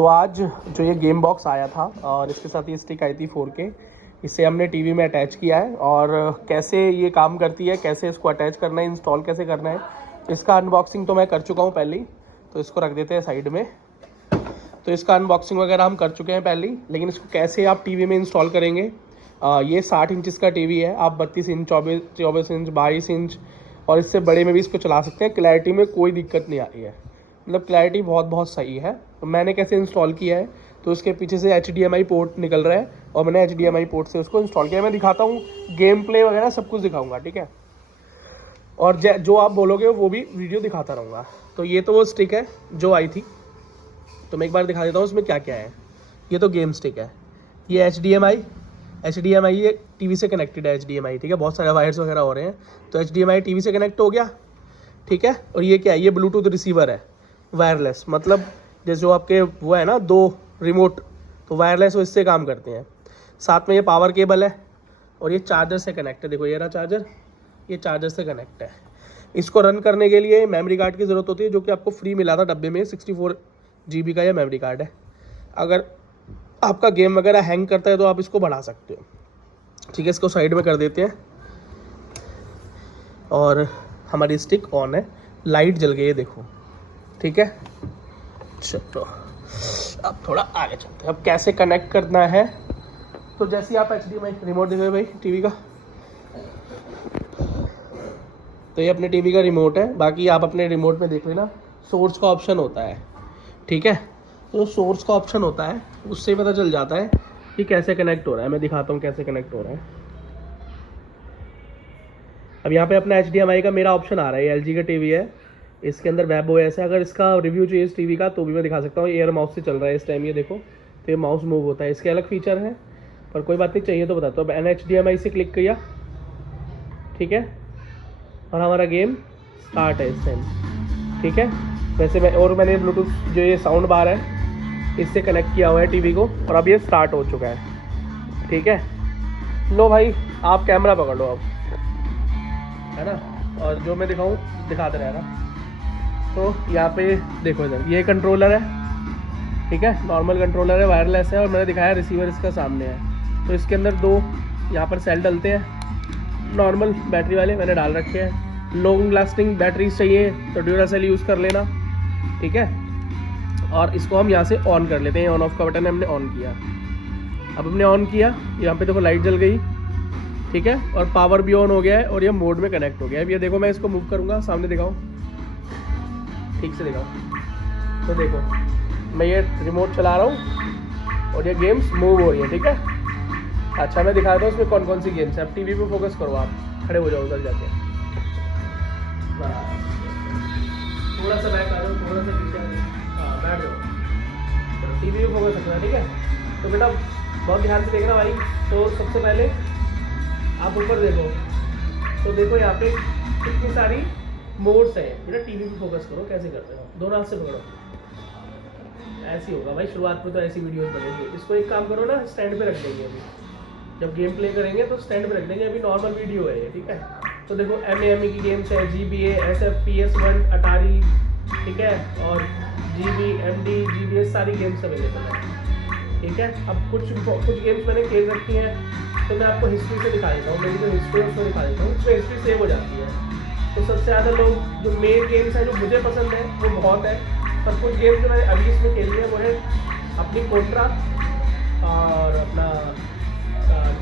तो आज जो ये गेम बॉक्स आया था और इसके साथ ये स्टिक आई थी 4K, इसे हमने टीवी में अटैच किया है। और कैसे ये काम करती है, कैसे इसको अटैच करना है, इंस्टॉल कैसे करना है, इसका अनबॉक्सिंग तो मैं कर चुका हूँ पहले ही, तो इसको रख देते हैं साइड में। तो इसका अनबॉक्सिंग वगैरह हम कर चुके हैं पहले ही, लेकिन इसको कैसे आप टीवी में इंस्टॉल करेंगे। ये 60 इंच का टीवी है, आप 32 इंच, 24 इंच, 22 इंच और इससे बड़े में भी इसको चला सकते हैं। क्लैरिटी में कोई दिक्कत नहीं आ रही है, मतलब क्लैरिटी बहुत सही है। तो मैंने कैसे इंस्टॉल किया है, तो इसके पीछे से HDMI पोर्ट निकल रहा है और मैंने HDMI पोर्ट से उसको इंस्टॉल किया। मैं दिखाता हूँ, गेम प्ले वगैरह सब कुछ दिखाऊंगा, ठीक है। और जो आप बोलोगे वो भी वीडियो दिखाता रहूँगा। तो ये तो वो स्टिक है जो आई थी, तो मैं एक बार दिखा देता हूँ उसमें क्या क्या है। ये तो गेम स्टिक है, ये HDMI ये टीवी से कनेक्टेड है HDMI, ठीक है। बहुत सारे वायर्स वगैरह हो रहे हैं, तो HDMI टीवी से कनेक्ट हो गया, ठीक है। और ये क्या है, ये ब्लूटूथ रिसीवर है, वायरलेस, मतलब जैसे जो आपके वो है ना 2 रिमोट, तो वायरलेस वो इससे काम करते हैं। साथ में ये पावर केबल है और ये चार्जर से कनेक्ट है। देखो ये रहा चार्जर, ये चार्जर से कनेक्ट है। इसको रन करने के लिए मेमोरी कार्ड की ज़रूरत होती है, जो कि आपको फ्री मिला था डब्बे में। 64 GB का ये मेमोरी कार्ड है। अगर आपका गेम वगैरह हैंग करता है तो आप इसको बढ़ा सकते हो, ठीक है। इसको साइड में कर देते हैं और हमारी स्टिक ऑन है, लाइट जल गई है देखो, ठीक है। चलो अब थोड़ा आगे चलते हैं। अब कैसे कनेक्ट करना है, तो जैसे आप HDMI रिमोट देखो भाई टीवी का, तो ये अपने टीवी का रिमोट है। बाकी आप अपने रिमोट में देख लेना, सोर्स का ऑप्शन होता है, ठीक है। तो सोर्स का ऑप्शन होता है, उससे पता चल जाता है कि कैसे कनेक्ट हो रहा है। मैं दिखाता हूँ कैसे कनेक्ट हो रहा है। अब यहाँ पे अपना HDMI का मेरा ऑप्शन आ रहा है, ये LG का टीवी है, इसके अंदर WebOS है। अगर इसका रिव्यू चाहिए इस टीवी का तो भी मैं दिखा सकता हूँ। एयर माउस से चल रहा है इस टाइम, ये देखो, तो ये माउस मूव होता है, इसके अलग फीचर है, पर कोई बात नहीं, चाहिए तो बताता हूँ। मैंने HDMI से क्लिक किया, ठीक है, और हमारा गेम स्टार्ट है इस टाइम, ठीक है। वैसे मैंने ब्लूटूथ जो ये साउंड बार है इससे कनेक्ट किया हुआ है टीवी को, और अब ये स्टार्ट हो चुका है, ठीक है। लो भाई आप कैमरा पकड़ लो अब, है ना, और जो मैं दिखाऊँ दिखाते रहना। तो यहाँ पे देखो, इधर ये कंट्रोलर है, ठीक है, नॉर्मल कंट्रोलर है, वायरलेस है, और मैंने दिखाया रिसीवर इसका सामने है। तो इसके अंदर 2 यहाँ पर सेल डलते हैं, नॉर्मल बैटरी वाले मैंने डाल रखे हैं। लॉन्ग लास्टिंग बैटरीज चाहिए तो ड्यूरासेल यूज़ कर लेना, ठीक है। और इसको हम यहाँ से ऑन कर लेते हैं, ऑन ऑफ का बटन है, हमने ऑन किया। अब हमने ऑन किया, यहाँ पे देखो लाइट जल गई, ठीक है, और पावर भी ऑन हो गया है और ये मोड में कनेक्ट हो गया है। अब ये देखो, मैं इसको मूव करूँगा, सामने दिखाऊँ, ठीक से दिखाऊँ, तो देखो मैं ये रिमोट चला रहा हूँ और ये गेम्स मूव हो रही है, ठीक है। अच्छा मैं दिखा रहा हूँ इसमें कौन कौन सी गेम्स है। अब टीवी पे फोकस करो, आप खड़े हो जाओ उधर जाके, थोड़ा सा बैक आ जाओ, थोड़ा सा पीछे, हाँ बैठ जाओ, टीवी पे फोकस रखना, ठीक है। तो बेटा बहुत ध्यान से देखना भाई। तो सबसे पहले आप ऊपर देखो, तो देखो यहाँ पे कितनी सारी मोड्स है। बेटा टीवी पे फोकस करो, कैसे करते हो, दोनों हाथ से पकड़ो, ऐसे होगा भाई। शुरुआत में तो ऐसी वीडियोस बनेगी। इसको एक काम करो ना, स्टैंड पे रख देंगे, अभी जब गेम प्ले करेंगे तो स्टैंड पे रख देंगे, अभी नॉर्मल वीडियो है ये, ठीक है। तो देखो MAME की गेम्स है, GBA, SF, PS1, अटारी, ठीक है, और GB, MD, GBS सारी गेम्स अवेलेबल है, ठीक है। अब कुछ गेम्स मैंने खेल रखी हैं, तो मैं आपको हिस्ट्री से दिखा देता हूँ। मेरी जो हिस्ट्री है उसको दिखा देता हूँ, उसमें हिस्ट्री सेव हो जाती है। तो सबसे ज़्यादा लोग जो मेन गेम्स हैं जो मुझे पसंद है वो बहुत है, पर कुछ गेम्स जो मैंने अभी इसमें खेल लिया वो है अपनी कोट्रा और अपना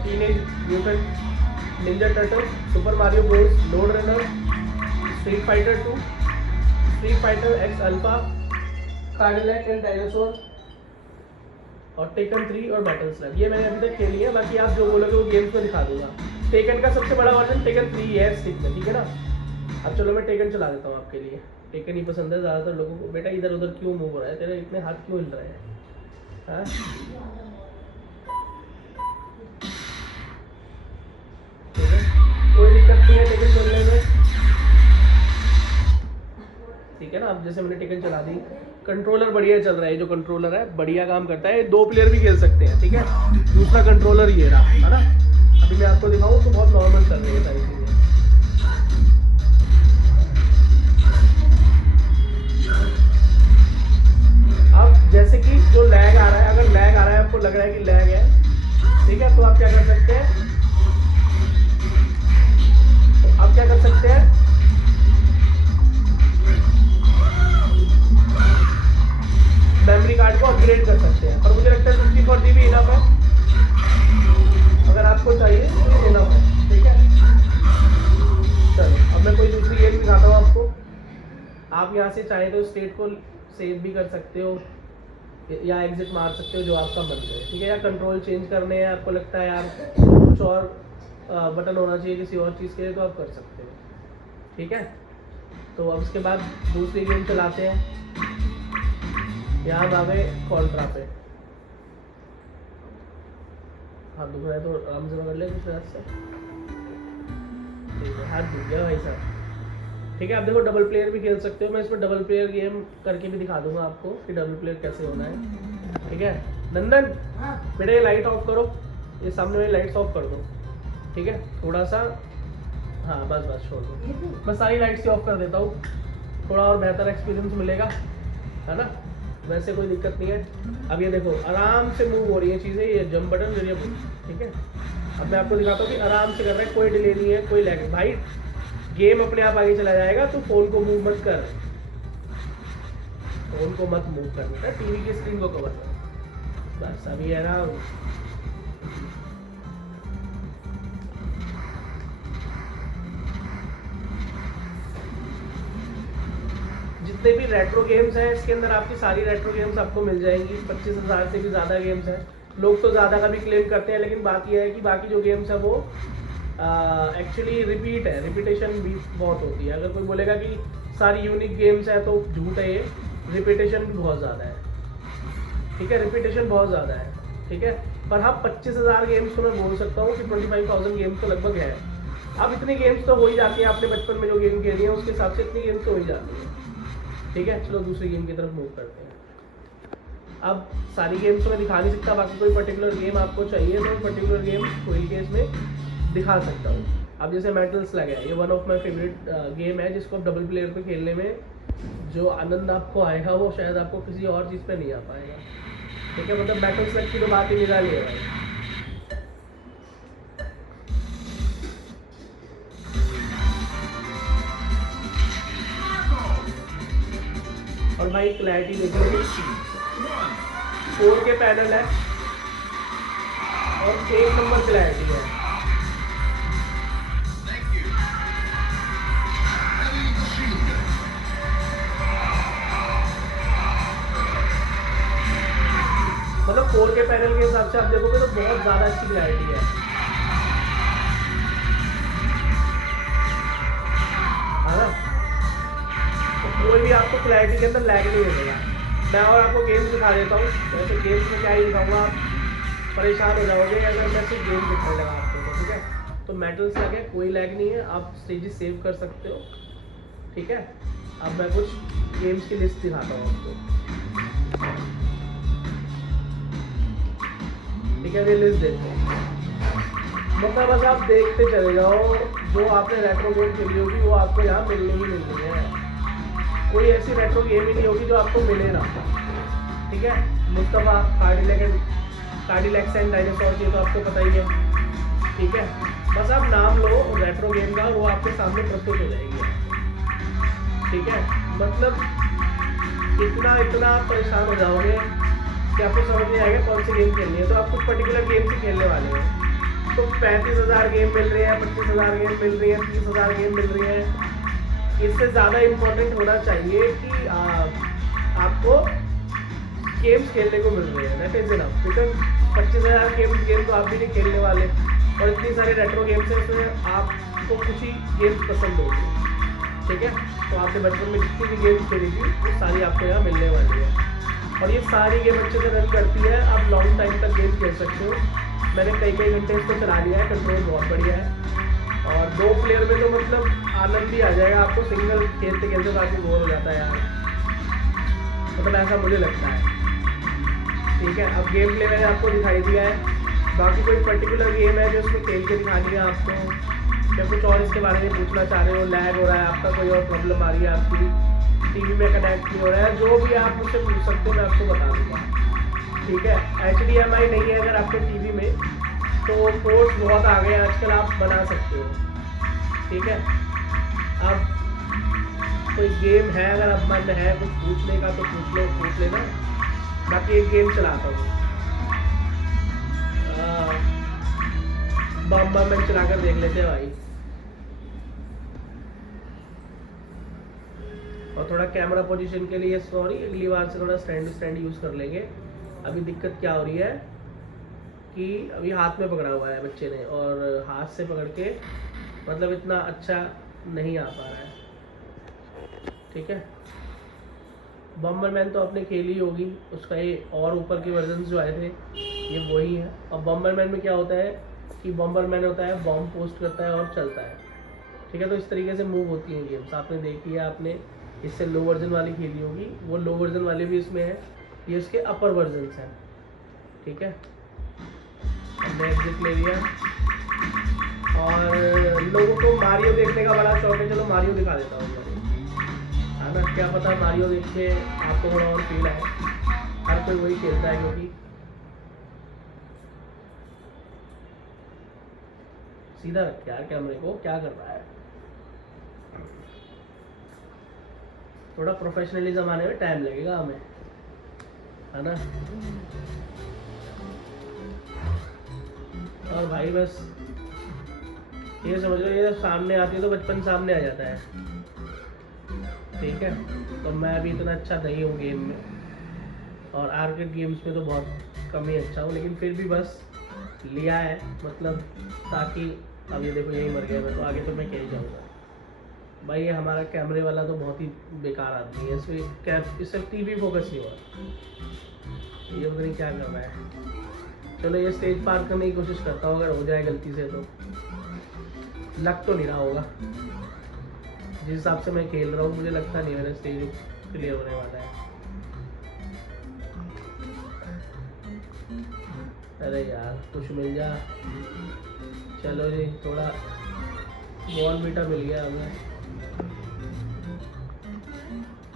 Teenage Mutant Ninja Turtle, Super Mario Bros, Lode Runner, Street Fighter 2, Street Fighter X Alpha, Cadillac and Dinosaur, और टेकन 3 और बैटल स्लैग, ये मैंने अभी तक खेली है। बाकी आप जो बोलोगे वो गेम्स में दिखा दूंगा। टेकन का सबसे बड़ा वर्जन टेकन 3 है स्टिक में, ठीक है ना। अब चलो मैं टेकन चला देता हूँ आपके लिए। टेकन ही पसंद है ज़्यादातर लोगों को। बेटा इधर उधर क्यों मूव हो रहा है, तेरे इतने हाथ क्यों हिल रहे हैं, हाँ? कोई दिक्कत नहीं है टेकन चलने में, ठीक है ना। अब जैसे मैंने टेकन चला दी, कंट्रोलर बढ़िया चल रहा है, जो कंट्रोलर है बढ़िया काम करता है, 2 प्लेयर भी खेल सकते हैं, ठीक है। दूसरा कंट्रोलर ये रहा, है ना। अभी मैं आपको दिखाऊँ तो बहुत नॉर्मल चल रही है सारी चीज़ें। अब जैसे कि जो आपको लग रहा है कि लैग है, ठीक है, तो आप क्या कर सकते हैं, मेमोरी कार्ड को अपग्रेड कर सकते हैं। और मुझे लगता है 64 GB इनफ है, अगर आपको चाहिए तो ये इनफ है, ठीक है। चलो अब मैं कोई दूसरी गेम दिखाता हूँ आपको। आप यहाँ से चाहे तो स्टेट को सेव भी कर सकते हो या एग्जिट मार सकते हो, जो आपका मन है, ठीक है। या कंट्रोल चेंज करने हैं, आपको लगता है यार कुछ और बटन होना चाहिए किसी और चीज़ के लिए, तो आप कर सकते हो, ठीक है। तो अब इसके बाद दूसरी गेम चलाते हैं। यहाँ हम आ गए कॉन्ट्रा पे। हाथ दुख रहा है तो आराम से पकड़ ले दूसरे हाथ से, ठीक है। हाथ दुख गया भाई साहब, ठीक है। आप देखो डबल प्लेयर भी खेल सकते हो, मैं इसमें डबल प्लेयर गेम करके भी दिखा दूंगा आपको कि डबल प्लेयर कैसे होना है, ठीक है। नंदन बेटा ये लाइट ऑफ करो, ये सामने वाली लाइट्स ऑफ कर दो, ठीक है। थोड़ा सा, हाँ बस बस छोड़ दो, मैं सारी लाइट्स ही ऑफ कर देता हूँ, थोड़ा और बेहतर एक्सपीरियंस मिलेगा, है ना। वैसे कोई दिक्कत नहीं है। अब ये देखो आराम से मूव हो रही है चीज़ें, ये जंप बटन वेरिएबल, ठीक है। अब मैं आपको दिखाता हूँ कि आराम से कर रहा है, कोई डिले नहीं है, कोई लैग। भाई गेम अपने आप आगे चला जाएगा, तो फोन को मूव मत कर, फोन को मत मूव कर बेटा, टीवी की स्क्रीन को कवर कर, बस। अभी है ना, जितने भी रेट्रो गेम्स हैं इसके अंदर आपकी सारी रेट्रो गेम्स आपको मिल जाएंगी। 25,000 से भी ज़्यादा गेम्स हैं। लोग तो ज़्यादा का भी क्लेम करते हैं, लेकिन बात यह है कि बाकी जो गेम्स है वो एक्चुअली रिपीट है, रिपीटेशन भी बहुत होती है। अगर कोई बोलेगा कि सारी यूनिक गेम्स है तो झूठ है, ये रिपीटेशन भी बहुत ज़्यादा है, ठीक है। रिपीटेशन बहुत ज़्यादा है, ठीक है। पर हाँ 25,000 गेम्स तो मैं बोल सकता हूँ कि 25,000 गेम्स तो लगभग है। अब इतनी गेम्स तो हो ही जाती है, आपने बचपन में जो गेम खेली है उसके हिसाब से इतनी गेम्स तो हो ही जाती है, ठीक है। चलो दूसरी गेम की तरफ मूव करते हैं। अब सारी गेम्स तो मैं दिखा नहीं सकता, बाकी कोई पर्टिकुलर गेम आपको चाहिए तो पर्टिकुलर गेम कोई केस में दिखा सकता हूँ। अब जैसे मेटल स्लग है, ये one of my favourite game है, जिसको आप डबल प्लेयर पे खेलने में जो आनंद आपको आएगा वो शायद आपको किसी और चीज़ पे नहीं आ पाएगा, ठीक है। मतलब मेटल स्लग की तो बात ही निकाली है भाई। और भाई क्लैरिटी देखिए, 4K पैनल है और 1 नंबर क्लैरिटी है। मतलब 4K पैनल के हिसाब से आप देखोगे तो बहुत ज़्यादा अच्छी क्लैरिटी है ना। तो कोई भी आपको क्लैरिटी के अंदर लैग नहीं मिलेगा। मैं और आपको गेम्स दिखा देता हूँ। वैसे गेम्स में क्या ही दिखाऊंगा, आप परेशान हो जाओगे अगर मैं सिर्फ गेम दिखाने लगा आपको, तो ठीक है। तो मेटल स्लग है, कोई लैग नहीं है, आप स्टेजेस सेव कर सकते हो, ठीक है। अब मैं कुछ गेम्स की लिस्ट दिखाता हूँ आपको, ठीक है। ये लिस्ट देखते हैं, मतलब बस आप देखते चले जाओ, जो आपने रेट्रो गेम खेली होगी वो आपको यहाँ मिलनी ही मिलनी है। कोई ऐसी रेट्रो गेम ही नहीं होगी जो आपको मिले ना, ठीक है। मुस्तफा, कार्डिलैक्स एंड डायनासोर, ये तो आपको पता ही है, ठीक है। बस आप नाम लो रेट्रो गेम का, वो आपके सामने प्रस्तुत हो जाएगी, ठीक है। मतलब इतना परेशान हो जाओगे कि आपको समझ नहीं आएगा कौन सी गेम खेलनी है। तो आप कुछ पर्टिकुलर गेम से खेलने वाले हो तो 35,000 गेम मिल रही है, 25,000 गेम मिल रही है, 30,000 गेम मिल रही है। इससे ज़्यादा इम्पोर्टेंट होना चाहिए कि आपको गेम्स खेलने को मिल रही है, that is enough. Because 25,000 game तो आप भी नहीं खेलने वाले, और इतनी सारी रेट्रो गेम्स हैं उसमें आपको कुछ ही गेम्स पसंद होगी, ठीक है। तो आपने बचपन में जितनी भी गेम्स खेली थी वो सारी आपको यहाँ मिलने वाली है, और ये सारी गेम अच्छे से रन करती है। आप लॉन्ग टाइम तक गेम खेल सकते हो। मैंने कई घंटे इसको चला लिया है, कंट्रोल बहुत बढ़िया है। और 2 प्लेयर में तो मतलब आनंद भी आ जाएगा आपको, सिंगल खेलते खेलते काफ़ी बोर हो जाता है यार, मतलब ऐसा मुझे लगता है, ठीक है। अब गेम प्ले मैंने आपको दिखाई दिया है, बाकी कोई पर्टिकुलर गेम है जो इसमें खेल के दिखा दिया आपको, या कुछ और इसके बारे में पूछना चाह रहे हो, लैग हो रहा है आपका, कोई और प्रॉब्लम आ रही है आपकी, टीवी में कनेक्ट नहीं हो रहा है, जो भी आप मुझसे पूछ सकते हो मैं आपको बता दूँगा, ठीक है। HDMI नहीं है अगर आपके टीवी में तो पोर्ट्स बहुत आ गए आजकल, आप बना सकते हो। ठीक है, अब कोई गेम है अगर अब मन है कुछ पूछने का तो पूछ लेना। बाकी एक गेम चलाता हूँ, बम मैन चलाकर देख लेते हैं भाई। और थोड़ा कैमरा पोजीशन के लिए सॉरी, अगली बार से थोड़ा स्टैंड यूज़ कर लेंगे। अभी दिक्कत क्या हो रही है कि अभी हाथ में पकड़ा हुआ है बच्चे ने, और हाथ से पकड़ के मतलब इतना अच्छा नहीं आ पा रहा है। ठीक है, बम्बर मैन तो आपने खेली होगी, उसका ये और ऊपर के वर्जन जो आए थे ये वही है। और बम्बर मैन में क्या होता है कि बम्बर मैन होता है, बॉम्ब पोस्ट करता है और चलता है। ठीक है, तो इस तरीके से मूव होती हैं गेम्स, आपने देखी है, आपने इससे लो वर्जन वाली खेली होगी, वो लो वर्जन वाले भी इसमें है, ये उसके अपर वर्जन हैं। ठीक है, हमने एग्जिट ले लिया। और लोगों को मारियो देखने का बड़ा शौक है, चलो मारियो दिखा देता हूँ है ना। क्या पता मारियो देख के आपको थोड़ा और फील आए, हर कोई वही खेलता है क्योंकि सीधा रख यार कैमरे को, क्या कर रहा है। थोड़ा प्रोफेशनलिज्म आने में टाइम लगेगा हमें, है ना। और भाई बस ये समझ लो, ये सामने आती है तो बचपन सामने आ जाता है। ठीक है, तो मैं अभी इतना अच्छा नहीं हूँ गेम में, और आर्केड गेम्स में तो बहुत कम ही अच्छा हूँ, लेकिन फिर भी बस लिया है, मतलब ताकि अब ये देखो यही मर गया मैं, तो आगे तो मैं खेल जाऊँगा भाई। ये हमारा कैमरे वाला तो बहुत ही बेकार आदमी है, इससे टीवी फोकस नहीं हुआ, ये पता नहीं क्या कर रहा है। चलो ये स्टेज पार करने की कोशिश करता हूँ, अगर हो जाए गलती से तो। लग तो नहीं रहा होगा, जिस हिसाब से मैं खेल रहा हूँ मुझे लगता नहीं मेरा स्टेज क्लियर होने वाला है। अरे यार कुछ मिल जा, चलो जी, थोड़ा बॉर्नवीटा मिल गया हमें।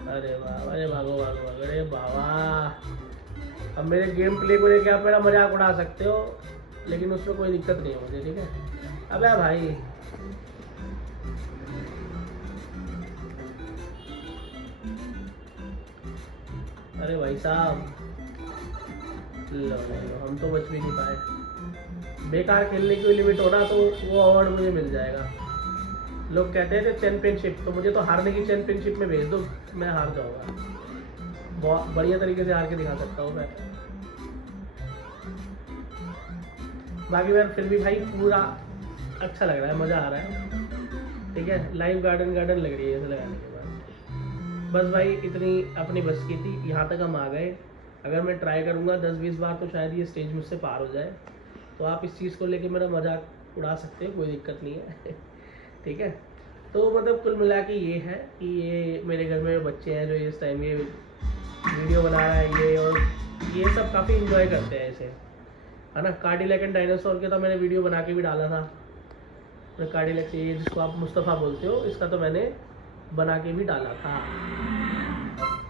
अरे वाह, अरे भागो भागो भागो, अरे बाबा। अब मेरे गेम प्ले को लेकर आप मेरा मजाक उड़ा सकते हो, लेकिन उसमें कोई दिक्कत नहीं है मुझे। ठीक है, अबे भाई अरे भाई साहब, लो हम तो बच भी नहीं पाए। बेकार खेलने की लिमिट हो ना, तो वो अवार्ड मुझे मिल जाएगा। लोग कहते थे चैंपियनशिप, तो मुझे तो हारने की चैंपियनशिप में भेज दो, मैं हार जाऊंगा। बहुत बढ़िया तरीके से हार के दिखा सकता हूँ मैं। बाकी यार फिर भी भाई पूरा अच्छा लग रहा है, मज़ा आ रहा है। ठीक है, लाइव गार्डन लग रही है ऐसे लगाने के बाद। बस भाई इतनी अपनी बस की थी, यहाँ तक हम आ गए। अगर मैं ट्राई करूँगा 10-20 बार तो शायद ये स्टेज मुझसे पार हो जाए। तो आप इस चीज़ को लेके मेरा मजाक उड़ा सकते हो, कोई दिक्कत नहीं है। ठीक है, तो मतलब कुल मिला के ये है कि ये मेरे घर में बच्चे हैं जो इस टाइम ये वीडियो बना रहा है ये, और ये सब काफ़ी इन्जॉय करते हैं इसे, है ना। कार्डिलैक एंड डायनासोर के तो मैंने वीडियो बना के भी डाला था। कार्डिलैक से ये जिसको आप मुस्तफ़ा बोलते हो, इसका तो मैंने बना के भी डाला था।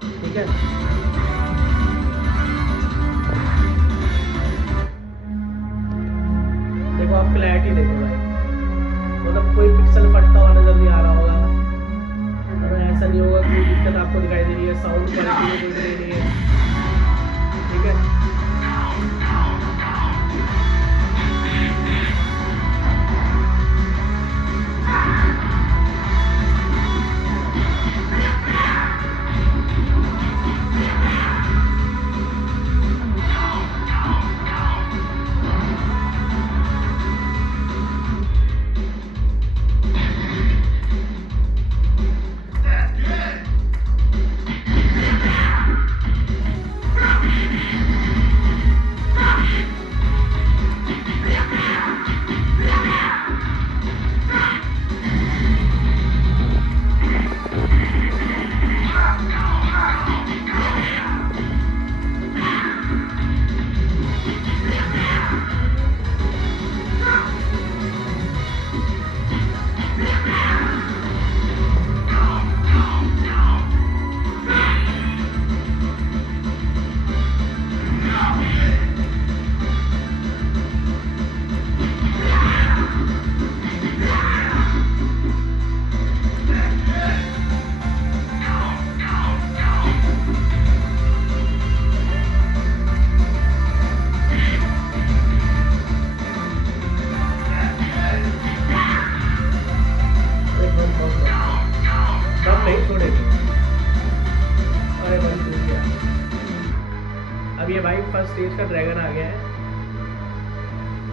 ठीक है, देखो आप क्लैरिटी देखो भाई, मतलब कोई पिक्सल फटता हुआ नजर नहीं आ रहा होगा, और ऐसा नहीं होगा कोई दिक्कत आपको दिखाई दे रही है, साउंड क्वालिटी में कोई डिले नहीं है। ठीक है, अब ये भाई फर्स्ट स्टेज का ड्रैगन आ गया है।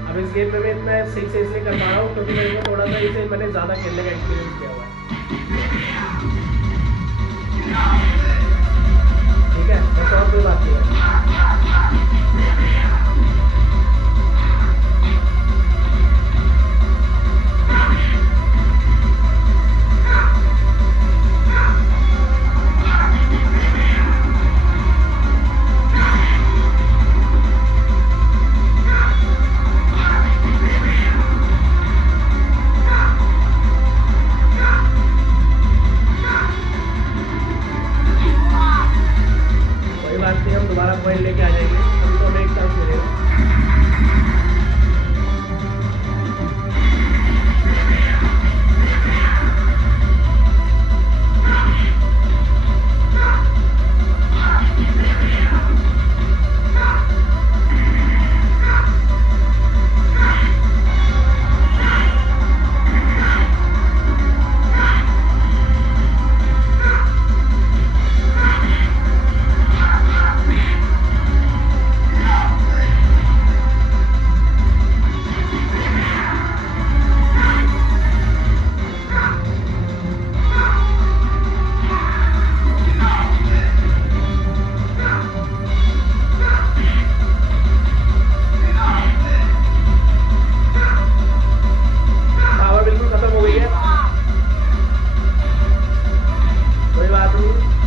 अब इस गेम में मैं इतना सही से इसलिए कर पा रहा हूँ क्योंकि मेरे को थोड़ा सा इसे मैंने ज़्यादा खेलने का एक्सपीरियंस किया हुआ है। ठीक है, बस और कोई बात नहीं है। हम दोबारा पॉइंट लेके आ जाएंगे, अभी तो हमें एक चांस मिलेगा।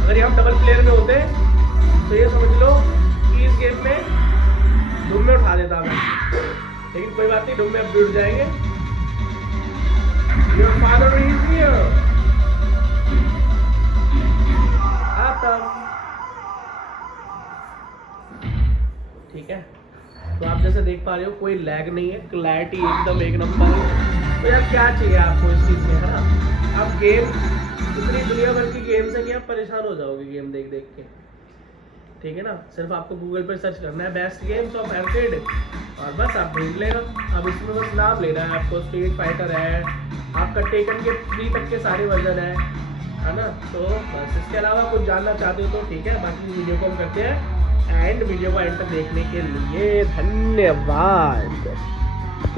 अगर हम डबल प्लेयर में होते तो ये समझ लो कि इस गेम में धूम में उठा देता मैं, लेकिन कोई बात नहीं, धूम में अब भी उठ जाएंगे। Your father is here. आता ठीक है, तो आप जैसे देख पा रहे हो कोई लैग नहीं है, क्लैरिटी एकदम एक नंबर। तो यार क्या चाहिए आपको इस चीज़ में, है ना। आप गेम इतनी दुनिया भर की गेम से क्या परेशान हो जाओगे गेम देख देख के, ठीक है ना। सिर्फ आपको गूगल पर सर्च करना है बेस्ट गेम्स ऑफ आर्केड और बस आप ढूंढ लेगा। अब इसमें बस नाम लेना है आपको, स्ट्रीट फाइटर है, आपका टेकन के 3 तक के सारे वर्जन है ना। तो बस इसके अलावा कुछ जानना चाहते हो तो ठीक है, बाकी वीडियो को हम करते हैं एंड वीडियो को एंड तक देखने के लिए धन्यवाद।